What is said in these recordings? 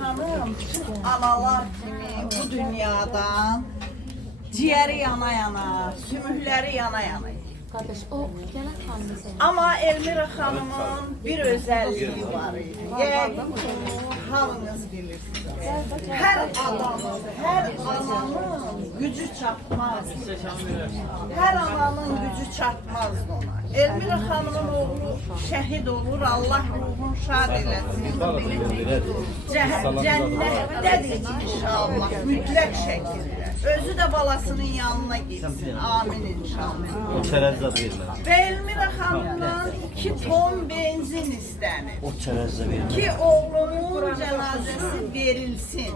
Hanım analar kimi bu dünyadan ciğeri yana yana, sümükleri yana yana. Kardeş o gelen hangisi? Ama Elmira Hanım'ın bir özelliği var idi. Yani hamınız bilirsiniz. Her adamın, her ananın gücü çatmaz. Her ananın gücü çatmazdı ona. Elmira Hanım'ın oğlu şehit olur, Allah ruhunu şad eylesin. Cennettedir inşallah, mütlak şekilde. Özü de balasının yanına gitsin. Amin inşallah. O çerezde verirler. Ve Elmira Hanım'dan 2 ton benzin istenir. O çerezde verirler. Ki oğlumun cenazesi verilsin.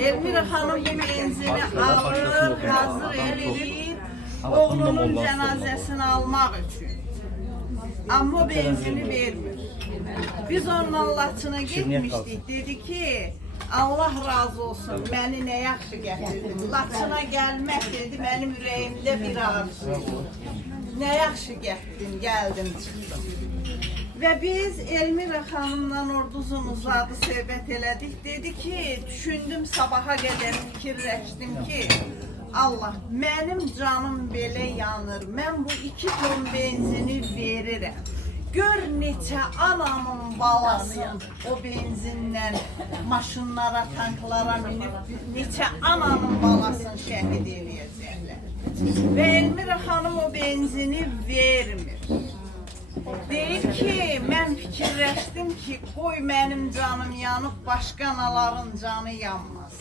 Elmira Hanım bu benzini alır, hazır edir, oğlunun cenazesini almak için. Ama o benzini vermir. Biz onun Allah'ına gitmiştik. Dedi ki, Allah razı olsun, beni ne yaxşı getirdin. Laçına gelmek dedi, benim yüreğimde bir arzu. Ne yaxşı getirdin, geldim çıktım. Ve biz Elmira Hanım'la orada uzun uzadı söhbət elədik. Dedi ki, düşündüm sabaha kadar fikirleştim ki, Allah, benim canım belə yanır. Ben bu 2 ton benzini verirəm. Gör neçə anamın balasın o benzindən maşınlara, tanklara minib neçə ananın balasını şəhid eləyəcəklər. Və Elmira Hanım o benzini vermir. Deyir ki, mən fikirləşdim ki, qoy mənim canım yanıb, başqa anaların canı yanmaz.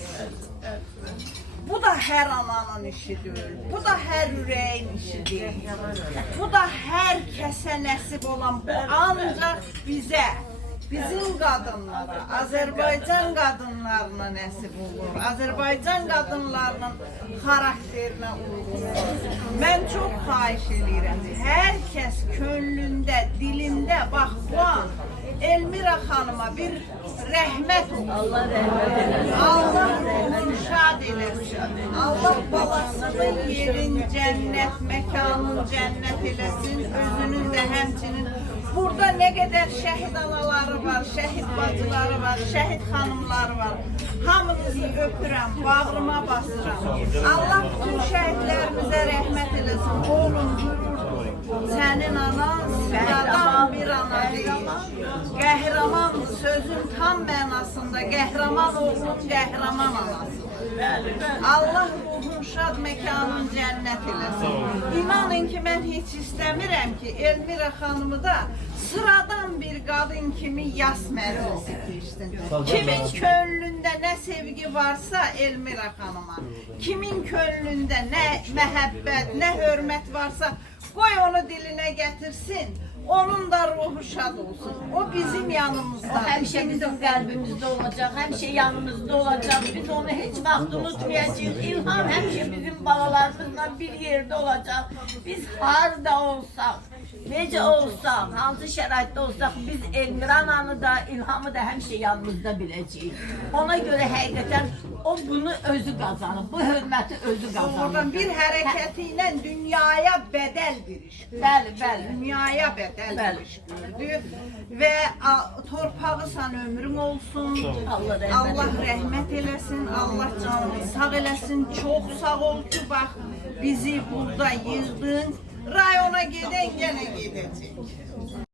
Bu da her ananın işi değil. Bu da her yüreğin işi değil. Bu da herkese nasip olan, bu ancak bize, bizim kadınlara, Azerbaycan kadınlarına nasip olur. Azerbaycan kadınlarının karakterine uygun. Ben çok xahiş edirəm. Herkes könlünde, dilinde, bak bu an Elmira Hanım'a bir rəhmət olsun. Allah rahmet eylesin. Allah ruhunu şad eylesin. Allah balasının yerin cennet, mekanın cennet eylesin. Özünün de hemçinin. Burada ne kadar şehit anaları var, şehit bacıları var, şehit hanımları var. Hamınızı öpürəm, bağrıma basıram. Allah bütün şehitlerimize rahmet eylesin. Oğlum gururdur. Senin anan sıradan bir ana değil. Qəhrəmandır, sözün tam mənasında. Qəhrəman oğlum, qəhrəman anası. Allah ruhun şad, mekanın cennet eləsin. İnanın ki, mən hiç istəmirəm ki, Elmira Hanımı da sıradan bir kadın kimi yas mərəsi keçsin. Kimin könlündə nə sevgi varsa Elmira Hanıma, kimin könlündə nə məhəbbət, nə hörmət varsa, qoy onu diline getirsin. Onun da ruhu şad olsun. O bizim yanımızda. O hemşe bizim kalbimizde olacak, hemşe yanımızda olacak. Biz onu hiç vakit unutmayacağız. İlham hemşe bizim balalarımızla bir yerde olacak. Biz harda olsak, nece olsak, hansı şəraitdə olsak, biz Elmira ananı da, İlhamı da hemşe yanımızda bileceğiz. Ona göre hakikaten o bunu özü kazanır, bu hürmeti özü kazanır. Oradan bir hareketiyle dünyaya bedel bir iş. Bəli, bəli. Dünyaya bedel bir iş gördü. Ve torpağı sen ömrün olsun. Allah rahmet eylesin. Allah canını sağ eylesin. Çok sağ ol ki bak bizi burada yığdın. Rayona giden gene gidecek.